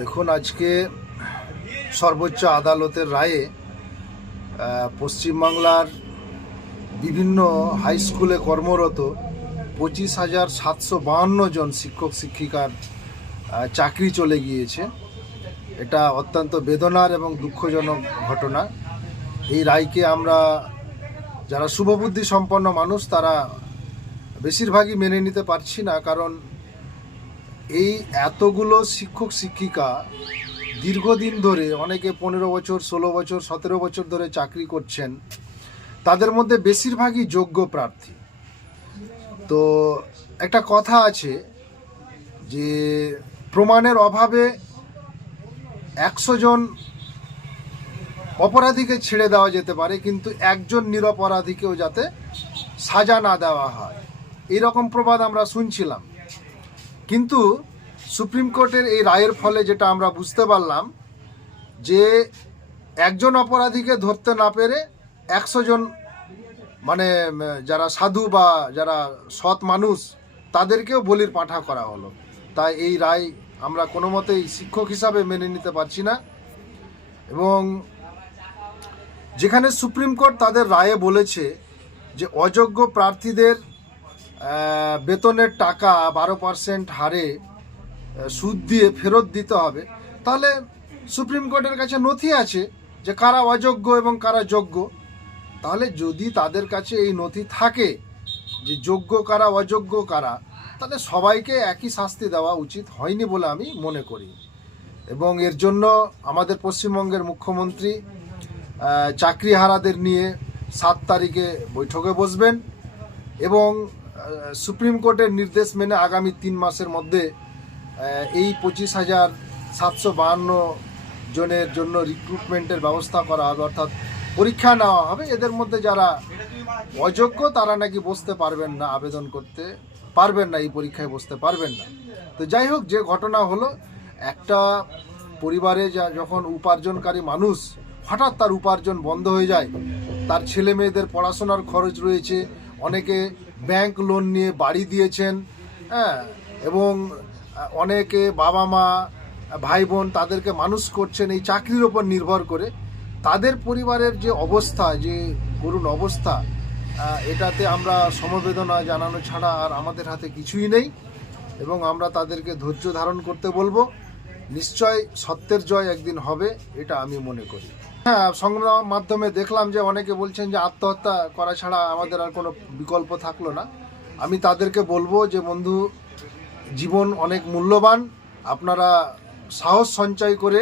দেখুন, আজকে সর্বোচ্চ আদালতের রায়ে পশ্চিমবাংলার বিভিন্ন হাই স্কুলে কর্মরত 25,752 জন শিক্ষক শিক্ষিকার চাকরি চলে গিয়েছে। এটা অত্যন্ত বেদনার এবং দুঃখজনক ঘটনা। এই রায়কে আমরা যারা শুভবুদ্ধি সম্পন্ন মানুষ তারা বেশিরভাগই মেনে নিতে পারছি না, কারণ এই এতগুলো শিক্ষক শিক্ষিকা দীর্ঘদিন ধরে, অনেকে 15 বছর, 16 বছর, 17 বছর ধরে চাকরি করছেন, তাদের মধ্যে বেশিরভাগই যোগ্য প্রার্থী। তো একটা কথা আছে যে প্রমাণের অভাবে 100 জন অপরাধীকে ছেড়ে দেওয়া যেতে পারে, কিন্তু একজন নিরপরাধীকেও যাতে সাজা না দেওয়া হয়, এইরকম প্রবাদ আমরা শুনছিলাম। কিন্তু সুপ্রিম কোর্টের এই রায়ের ফলে যেটা আমরা বুঝতে পারলাম যে একজন অপরাধীকে ধরতে না পেরে 100 জন, মানে যারা সাধু বা যারা সৎ মানুষ, তাদেরকেও বলির পাঁঠা করা হলো। তাই এই রায় আমরা কোনো মতেই শিক্ষক হিসাবে মেনে নিতে পারছি না। এবং যেখানে সুপ্রিম কোর্ট তাদের রায়ে বলেছে যে অযোগ্য প্রার্থীদের বেতনের টাকা 12% হারে সুদ দিয়ে ফেরত দিতে হবে, তাহলে সুপ্রিম কোর্টের কাছে নথি আছে যে কারা অযোগ্য এবং কারা যোগ্য। তাহলে যদি তাদের কাছে এই নথি থাকে যে যোগ্য কারা অযোগ্য কারা, তাহলে সবাইকে একই শাস্তি দেওয়া উচিত হয়নি বলে আমি মনে করি। এবং এর জন্য আমাদের পশ্চিমবঙ্গের মুখ্যমন্ত্রী চাকরিহারাদের নিয়ে 7 তারিখে বৈঠকে বসবেন এবং সুপ্রিম কোর্টের নির্দেশ মেনে আগামী 3 মাসের মধ্যে এই 25,752 জনের জন্য রিক্রুটমেন্টের ব্যবস্থা করা হবে, অর্থাৎ পরীক্ষা নেওয়া হবে। এদের মধ্যে যারা অযোগ্য তারা নাকি বসতে পারবেন না, আবেদন করতে পারবেন না, এই পরীক্ষায় বসতে পারবেন না। তো যাই হোক, যে ঘটনা হলো, একটা পরিবারে যখন উপার্জনকারী মানুষ হঠাৎ তার উপার্জন বন্ধ হয়ে যায়, তার ছেলে মেয়েদের পড়াশোনার খরচ রয়েছে, অনেকে ব্যাংক লোন নিয়ে বাড়ি দিয়েছেন, হ্যাঁ, এবং অনেকে বাবা মা ভাই বোন তাদেরকে মানুষ করছেন এই চাকরির ওপর নির্ভর করে, তাদের পরিবারের যে অবস্থা, যে করুণ অবস্থা, এটাতে আমরা সমবেদনা জানানো ছাড়া আর আমাদের হাতে কিছুই নেই। এবং আমরা তাদেরকে ধৈর্য ধারণ করতে বলবো। নিশ্চয় সত্যের জয় একদিন হবে, এটা আমি মনে করি। হ্যাঁ, সংবাদ মাধ্যমে দেখলাম যে অনেকে বলছেন যে আত্মহত্যা করা ছাড়া আমাদের আর কোনো বিকল্প থাকলো না। আমি তাদেরকে বলবো যে বন্ধু, জীবন অনেক মূল্যবান, আপনারা সাহস সঞ্চয় করে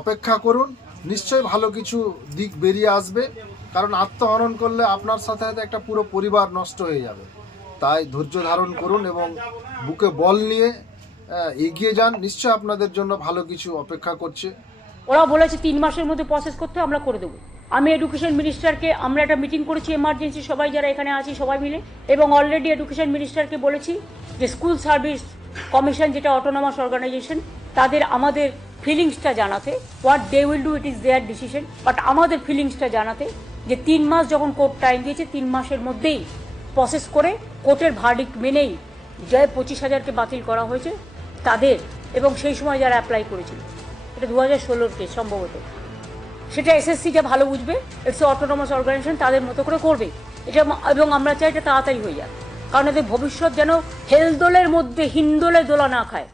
অপেক্ষা করুন, নিশ্চয়ই ভালো কিছু দিক বেরিয়ে আসবে। কারণ আত্মহনন করলে আপনার সাথে সাথে একটা পুরো পরিবার নষ্ট হয়ে যাবে। তাই ধৈর্য ধারণ করুন এবং বুকে বল নিয়ে এগিয়ে যান, নিশ্চয় আপনাদের জন্য ভালো কিছু অপেক্ষা করছে। ওরা বলেছে 3 মাসের মধ্যে প্রসেস করতে, আমরা করে দেবো। আমি এডুকেশন মিনিস্টারকে, আমরা একটা মিটিং করেছি এমার্জেন্সি, সবাই যারা এখানে আছি সবাই মিলে, এবং অলরেডি এডুকেশন মিনিস্টারকে বলেছি যে স্কুল সার্ভিস কমিশন, যেটা অটোনমাস অর্গানাইজেশন, তাদের আমাদের ফিলিংসটা জানাতে, what they will do, it is their decision, but আমাদের ফিলিংসটা জানাতে যে 3 মাস যখন কোর্ট টাইম দিয়েছে, 3 মাসের মধ্যেই প্রসেস করে কোর্টের ভার্ডিক্ট মেনেই যে 25,000কে বাতিল করা হয়েছে তাদের, এবং সেই সময় যারা অ্যাপ্লাই করেছিল, এটা 2016 কেস সম্ভবত, সেটা এসএসসিটা ভালো বুঝবে, ইটস অটোনমাস অর্গানাইজেশন, তাদের মতো করে করবে এটা। এবং আমরা চাই এটা তাড়াতাড়ি হয়ে যাক, কারণ এদের ভবিষ্যৎ যেন হেলদোলের মধ্যে হিন্দোলে দোলা না খায়।